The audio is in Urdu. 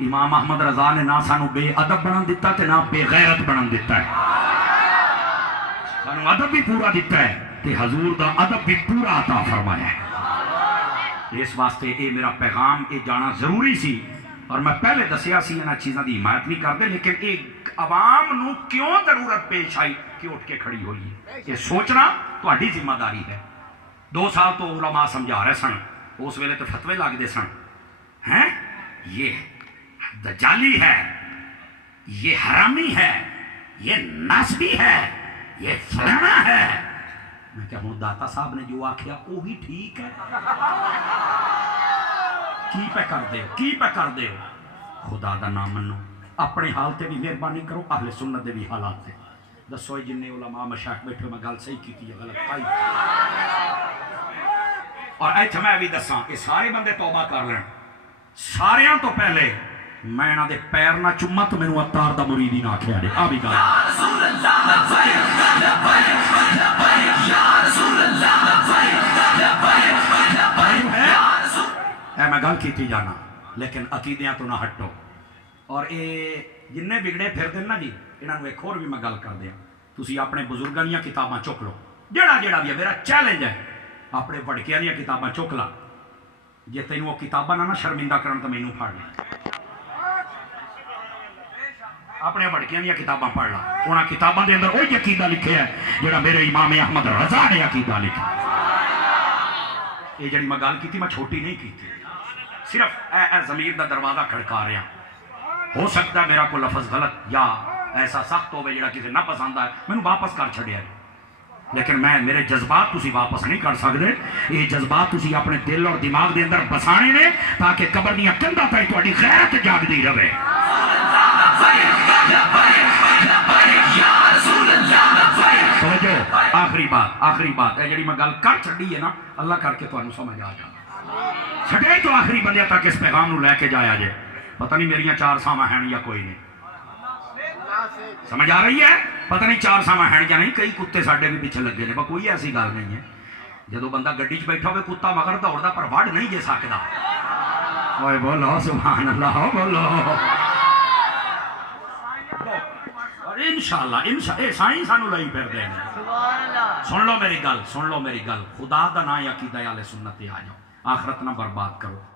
امام احمد رضا نے نہ سانو بے ادب بنن دیتا تے نہ بے غیرت بنن دیتا ہے، سانو ادب بھی پورا دیتا ہے تے حضور دا ادب بھی پورا عطا فرمایا ہے۔ اس واسطے اے میرا پیغام اے جانا ضروری سی، اور میں پہلے دسیا سی انہاں چیزاں دی حمایت نہیں کردے، لیکن ایک عوام نو کیوں ضرورت پیش آئی کہ اٹھ کے کھڑی ہوئی ہے، یہ سوچنا تہاڈی ذمہ داری ہے۔ 2 سال تو علماء سمجھا رہے سن، اس ویلے تو فتوے لگتے سن، ہیں یہ دجالی ہے، یہ حرامی ہے، یہ نسبی ہے، یہ فلانا ہے۔ میں کہا ہوں داتا صاحب نے جو آکھیا وہی ٹھیک ہے، کی پہ کر دے کی پہ کر دے خدا دا نام منو، اپنے حال تے بھی مہربانی کرو، اہل سنت دے بھی حالات تے دسو جن علماء مشائخ بیٹھے میں گل صحیح کی یا غلط پائی۔ اور ایتھے میں بھی دساں یہ سارے بندے توبہ کر لین، ساریاں تو پہلے میں انہاں دے پیر نہ چوما تو مینوں عطار دا مرید ہی نہ آکھیا جے، آ بھی گل اے میں گل کیتی جانا، لیکن عقیدیاں تو نہ ہٹو۔ اور اے جننے بگڑے پھر دن نا جی، انہاں نوں ایک اور بھی میں گل کر دیا، تسی اپنے بزرگاں دیاں کتاباں چک لو، جڑا بھی ہے، میرا چیلنج ہے، اپنے وڈکیاں دیاں کتاباں چک لا، جے تینوں وہ کتاباں نہ شرمندہ کرن تو مینوں پڑھ لے، اپنے وڈکیاں دیاں کتاباں پڑھ لا، انہاں کتاباں دے اندر وہی عقیدہ لکھے ہے جڑا میرے امام احمد رضا نے عقیدہ لکھا۔ یہ جڑی میں گل کیتی میں چھوٹی نہیں کیتی، صرف اے ضمیر دا دروازہ کھڑکا رہا، ہو سکتا ہے میرا کوئی لفظ غلط یا ایسا سخت ہوئے جڑا کسی نہ پسند آئے مینوں واپس کر چھڑیا ہے، لیکن میں میرے جذبات تسی واپس نہیں کر سکتے، یہ جذبات تسی اپنے دل اور دماغ دے اندر بسانے نے تاکہ قبر دیاں کنڈاں تے تہاڈی غیرت جاگدی رہے۔ توجہ، آخری بات ہے جڑی میں گل کر چھڑی ہے نا، اللہ کر کے تانوں سمجھ آ جائے، چھڑے تو آخری بندے تک اس پیغام نو لے کے جایا جائے۔ پتہ نہیں میریاں 4 ساواں ہیں یا کوئی نہیں، سمجھ آ رہی ہے؟ پتہ نہیں 4 ساواں ہیں یا نہیں، کئی کتے ساڈے بھی پیچھے لگے نے، کوئی ایسی گل نہیں ہے۔ جدو بندہ گڈی چ بیٹھا ہوئے کتا مگر دوڑدا پر وڑ نہیں جے سکدا۔ اوئے بولو سبحان اللہ، بولو۔ اور انشاءاللہ سائیں سانو لئی پھر دے سن لو میری گل، خدا دا نام عقیدہ اہل سنت تے آ جاؤ، آخرت نہ برباد کرو۔